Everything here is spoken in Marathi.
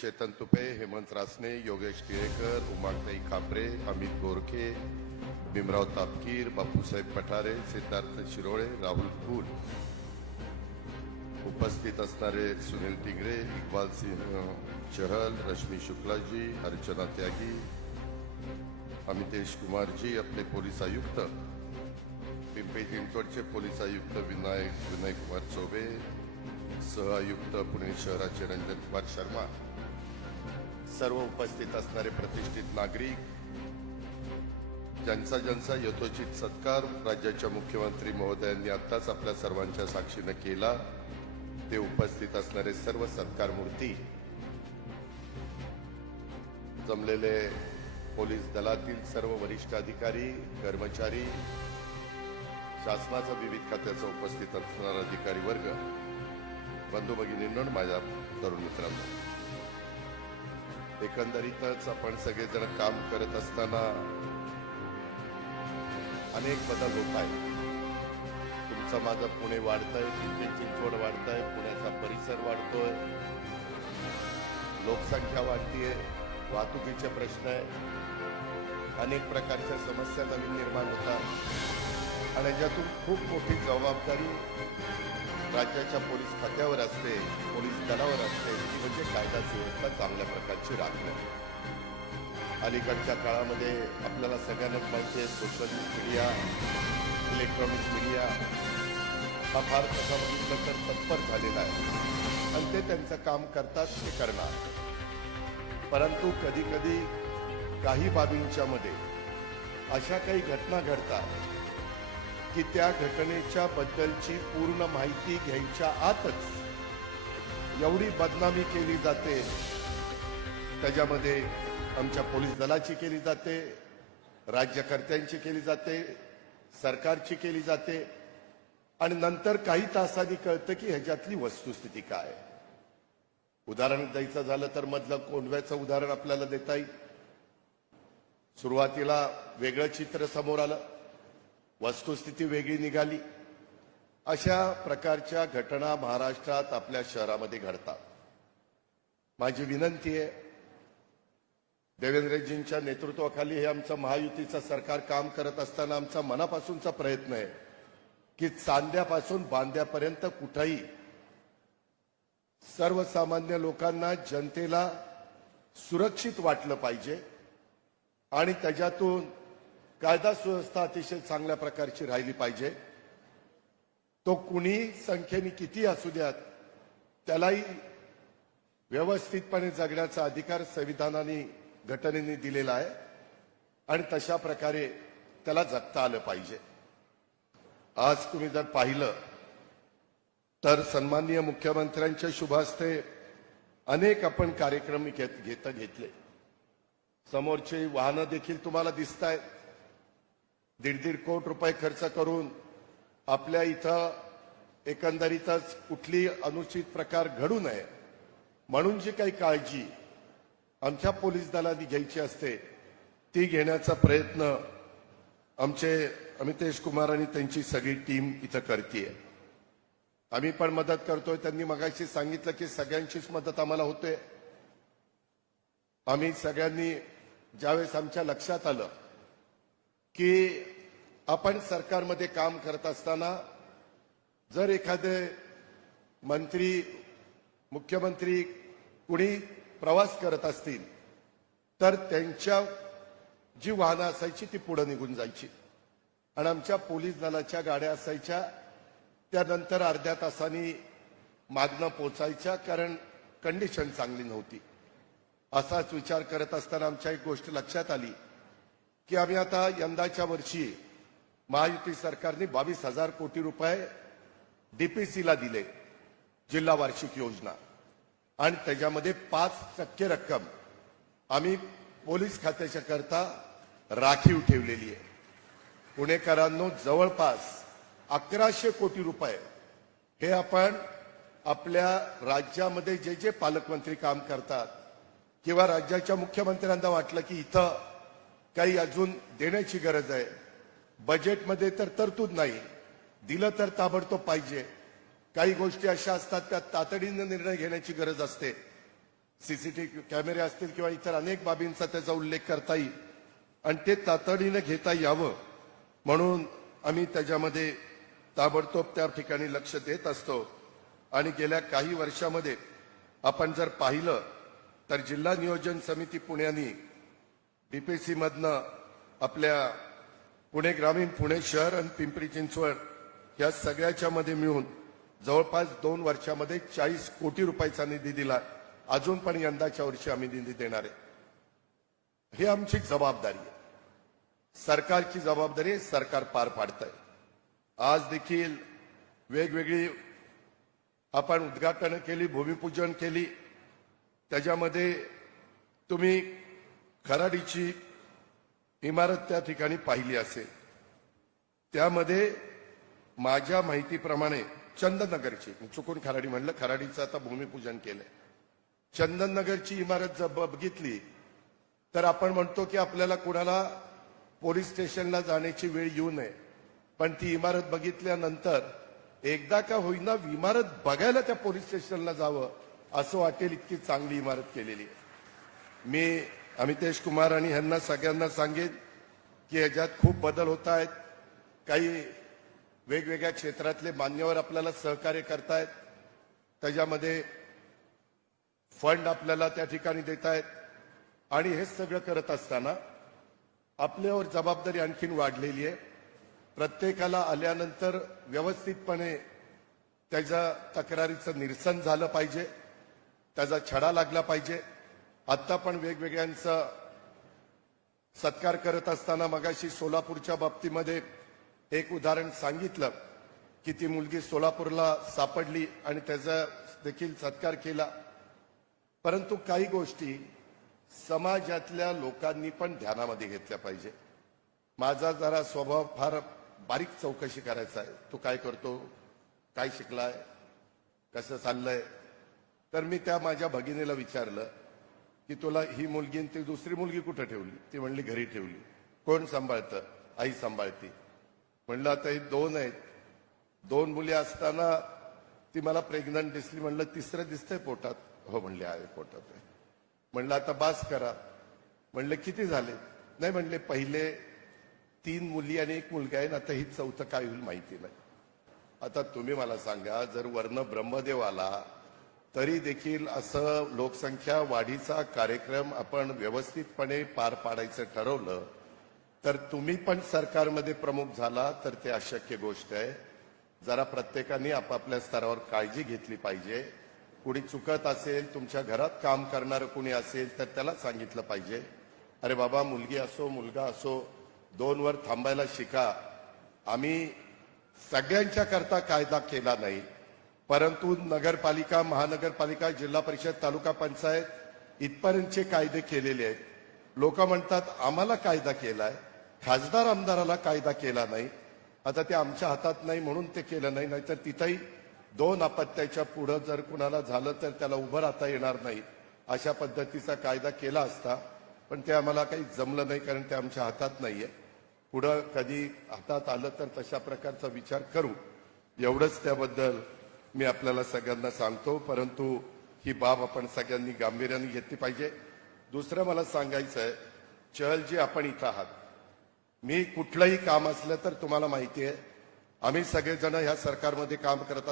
चेतन तुपे हेमंत रासने योगेश टिळेकर उमाताई खापरे अमित गोरखे भीमराव तापकीर बापूसाहेब पठारे सिद्धार्थ शिरोळे राहुल फूल. उपस्थित असणारे सुनील टिंगरे इक्बाल सिंह चहल रश्मी शुक्लाजी अर्चना त्यागी अमितेश कुमारजी आपले पोलीस आयुक्त पिंपरी चिंचवडचे पोलीस आयुक्त विनायक विनय कुमार चौबे सह आयुक्त पुणे शहराचे रंजन कुमार शर्मा. सर्व उपस्थित असणारे प्रतिष्ठित नागरिक ज्यांचा ज्यांचा यथोचित सत्कार राज्याच्या मुख्यमंत्री महोदयांनी आत्ताच आपल्या सर्वांच्या साक्षीनं केला ते उपस्थित असणारे सर्व सत्कार मूर्ती जमलेले पोलीस दलातील सर्व वरिष्ठ अधिकारी कर्मचारी शासनाचा विविध खात्याचा उपस्थित असणारा अधिकारी वर्ग बंधू भगिनींनो माझ्या तरुण मित्रांनो. एकंदरीतच आपण सगळेजण काम करत असताना अनेक बदल होत आहेत. तुमचं माझं पुणे वाढतंय पिंपरी चिंचवड वाढतंय पुण्याचा परिसर वाढतोय. लोकसंख्या वाढतीये वाहतुकीचे प्रश्न आहे अनेक प्रकारच्या समस्या नवीन निर्माण होतात. आणि याच्यातून खूप मोठी जबाबदारी राज्याच्या पोलीस खात्यावर असते पोलीस दलावर असते म्हणजे कायदा सुव्यवस्था चांगल्या प्रकारची राखणं. अलीकडच्या काळामध्ये आपल्याला सगळ्यांनाच माहिती आहे सोशल मीडिया इलेक्ट्रॉनिक मीडिया हा फार कसा बघितलं तर तत्पर झालेला आहे. आणि ते त्यांचं काम करतात ते करणार. परंतु कधी कधी काही बाबींच्यामध्ये अशा काही घटना घडतात की त्या घटनेच्या बद्दलची पूर्ण माहिती घ्यायच्या आतच एवढी बदनामी केली जाते. त्याच्यामध्ये आमच्या पोलीस दलाची केली जाते राज्यकर्त्यांची केली जाते सरकारची केली जाते. आणि नंतर काही तासांनी कळतं की ह्याच्यातली वस्तुस्थिती काय. उदाहरण द्यायचं झालं तर मधलं कोंडव्याचं उदाहरण आपल्याला देता येईल. सुरुवातीला वेगळं चित्र समोर आलं. वस्तुस्थिती वेगळी निघाली. अशा प्रकारच्या घटना महाराष्ट्रात आपल्या शहरामध्ये घडतात. माझी विनंती आहे देवेंद्रजींच्या नेतृत्वाखाली हे आमचं महायुतीचं सरकार काम करत असताना आमचा मनापासूनचा प्रयत्न आहे की चांद्यापासून बांद्यापर्यंत कुठंही सर्वसामान्य लोकांना जनतेला सुरक्षित वाटलं पाहिजे आणि त्याच्यातून कायदा सुव्यवस्था अतिशय चांगल्या प्रकारची राहिली पाहिजे. तो कुणी संख्येने किती असू द्यात त्यालाही व्यवस्थितपणे जगण्याचा अधिकार संविधानाने घटनेने दिलेला आहे आणि तशा प्रकारे त्याला जगता आलं पाहिजे. आज तुम्ही जर पाहिलं तर सन्माननीय मुख्यमंत्र्यांच्या शुभास्ते अनेक आपण कार्यक्रम घेत घेत घेतले. समोरचे वाहनं देखील तुम्हाला दिसत आहेत दीड दीड कोट रुपये खर्च करून आपल्या इथं एकंदरीतच कुठली अनुचित प्रकार घडू नये म्हणून जी काही काळजी आमच्या पोलीस दलाने घ्यायची असते ती घेण्याचा प्रयत्न आमचे अमितेश कुमार आणि त्यांची सगळी टीम इथं करतीये. आम्ही पण मदत करतोय. त्यांनी मगाशी सांगितलं की सगळ्यांचीच मदत आम्हाला होते. आम्ही सगळ्यांनी ज्यावेळेस आमच्या लक्षात आलं की आपण सरकारमध्ये काम करत असताना जर एखादे मंत्री मुख्यमंत्री कुणी प्रवास करत असतील तर त्यांच्या जी वाहनं असायची ती पुढे निघून जायची. आणि आमच्या पोलीस दलाच्या गाड्या असायच्या त्यानंतर अर्ध्या तासाने मागणं पोचायच्या कारण कंडिशन चांगली नव्हती. असाच विचार करत असताना आमच्या एक गोष्ट लक्षात आली की आम्ही आता यंदाच्या वर्षी महायुती सरकारने बावीस हजार कोटी रुपये डीपीसीला दिले जिल्हा वार्षिक योजना. आणि त्याच्यामध्ये पाच टक्के रक्कम आम्ही पोलीस खात्याच्या करता राखीव ठेवलेली आहे. पुणेकरांनो जवळपास अकराशे कोटी रुपये हे आपण आपल्या राज्यामध्ये जे जे पालकमंत्री काम करतात किंवा राज्याच्या मुख्यमंत्र्यांना वाटलं की इथं काही अजून देण्याची गरज आहे बजेटमध्ये तर तरतूद नाही. दिलं तर ताबडतोब पाहिजे. काही गोष्टी अशा असतात त्या तातडीनं निर्णय घेण्याची गरज असते. सीसीटीव्ही कॅमेरे असतील किंवा इतर अनेक बाबींचा त्याचा उल्लेख करता येईल आणि ते तातडीनं घेता यावं. म्हणून आम्ही त्याच्यामध्ये ताबडतोब त्या ठिकाणी लक्ष देत असतो. आणि गेल्या काही वर्षामध्ये आपण जर पाहिलं तर जिल्हा नियोजन समिती पुण्यानी डीपीसीमधनं आपल्या पुणे ग्रामीण पुणे शहर आणि पिंपरी चिंचवड या सगळ्याच्या मध्ये मिळून जवळपास दोन वर्षामध्ये चाळीस कोटी रुपयाचा निधी दिला. अजून पण यंदाच्या वर्षी आम्ही निधी देणार आहे. ही आमची जबाबदारी आहे. सरकारची जबाबदारी सरकार पार पाडत आहे आज देखील वेगवेगळी आपण उद्घाटन केली भूमिपूजन केली. त्याच्यामध्ये तुम्ही खराडीची इमारत त्या ठिकाणी पाहिली असेल. त्यामध्ये माझ्या माहितीप्रमाणे चंदननगरची चुकून खराडी म्हणलं खराडीचं आता भूमिपूजन केलंय. चंदननगरची इमारत जर बघितली तर आपण म्हणतो की आपल्याला कुणाला पोलीस स्टेशनला जाण्याची वेळ येऊ नये. पण ती इमारत बघितल्यानंतर एकदा का होईना इमारत बघायला त्या पोलीस स्टेशनला जावं असं वाटेल इतकी चांगली इमारत केलेली. आहे मी अमितेश कुमार आणि ह्यांना सगळ्यांना सांगेन की याच्यात खूप बदल होत आहेत. काही वेगवेगळ्या क्षेत्रातले मान्यवर आपल्याला सहकार्य करतायत. त्याच्यामध्ये फंड आपल्याला त्या ठिकाणी देत आहेत आणि हे सगळं करत असताना आपल्यावर जबाबदारी आणखीन वाढलेली आहे. प्रत्येकाला आल्यानंतर व्यवस्थितपणे त्याच्या तक्रारीचं निरसन झालं पाहिजे. त्याचा छडा लागला पाहिजे. आत्ता पण वेगवेगळ्यांचा सत्कार करत असताना मगाशी सोलापूरच्या बाबतीमध्ये एक उदाहरण सांगितलं की ती मुलगी सोलापूरला सापडली आणि त्याचा देखील सत्कार केला. परंतु काही गोष्टी समाजातल्या लोकांनी पण ध्यानामध्ये घेतल्या पाहिजे. माझा जरा स्वभाव फार बारीक चौकशी करायचा आहे. तू काय करतो? काय शिकलाय? कसं चाललंय? तर मी त्या माझ्या भगिनीला विचारलं की तुला ही मुलगी आणि ती दुसरी मुलगी कुठं ठेवली? ती म्हणली घरी ठेवली. कोण सांभाळतं? आई सांभाळती. म्हणलं आता हे दोन आहेत. दोन मुली असताना ती मला प्रेग्नंट दिसली. म्हणलं तिसरं दिसतंय पोटात. हो म्हणले आहे पोटात आहे. म्हणलं आता बास करा. म्हणलं किती झाले? नाही म्हणले पहिले तीन मुली आणि एक मुलगा आहे ना आता ही चौथं काय होईल माहिती नाही. आता तुम्ही मला सांगा जर वर्ण ब्रह्मदेव आला तरी देखील असं लोकसंख्या वाढीचा कार्यक्रम आपण व्यवस्थितपणे पार पाडायचं ठरवलं तर तुम्ही पण सरकारमध्ये प्रमुख झाला तर ते अशक्य गोष्ट आहे. जरा प्रत्येकाने आपापल्या स्तरावर काळजी घेतली पाहिजे. कुणी चुकत असेल तुमच्या घरात काम करणारं कुणी असेल तर त्याला सांगितलं पाहिजे. अरे बाबा मुलगी असो मुलगा असो दोन वर थांबायला शिका. आम्ही सगळ्यांच्या करता कायदा केला नाही. परंतु नगरपालिका महानगरपालिका जिल्हा परिषद तालुका पंचायत इथपर्यंतचे कायदे केलेले आहेत. लोक म्हणतात आम्हाला कायदा केलाय. खासदार आमदाराला कायदा केला नाही. आता ते आमच्या हातात नाही म्हणून ते केलं नाही. नाहीतर तिथंही दोन अपत्याच्या पुढं जर कुणाला झालं तर त्याला उभं राहता येणार नाही. अशा पद्धतीचा कायदा केला असता पण ते आम्हाला काही जमलं नाही कारण ते आमच्या हातात नाहीये. पुढं कधी हातात आलं तर तशा प्रकारचा विचार करू. एवढंच त्याबद्दल मी आपल्याला सगळ्यांना सांगतो परंतु ही बाब आपण सगळ्यांनी गांभीर्याने घेतली पाहिजे. दुसरं मला सांगायचं आहे चहलजी आपण इथं आहात. मी कुठलंही काम असलं तर तुम्हाला माहिती आहे आम्ही सगळेजण ह्या सरकारमध्ये काम करत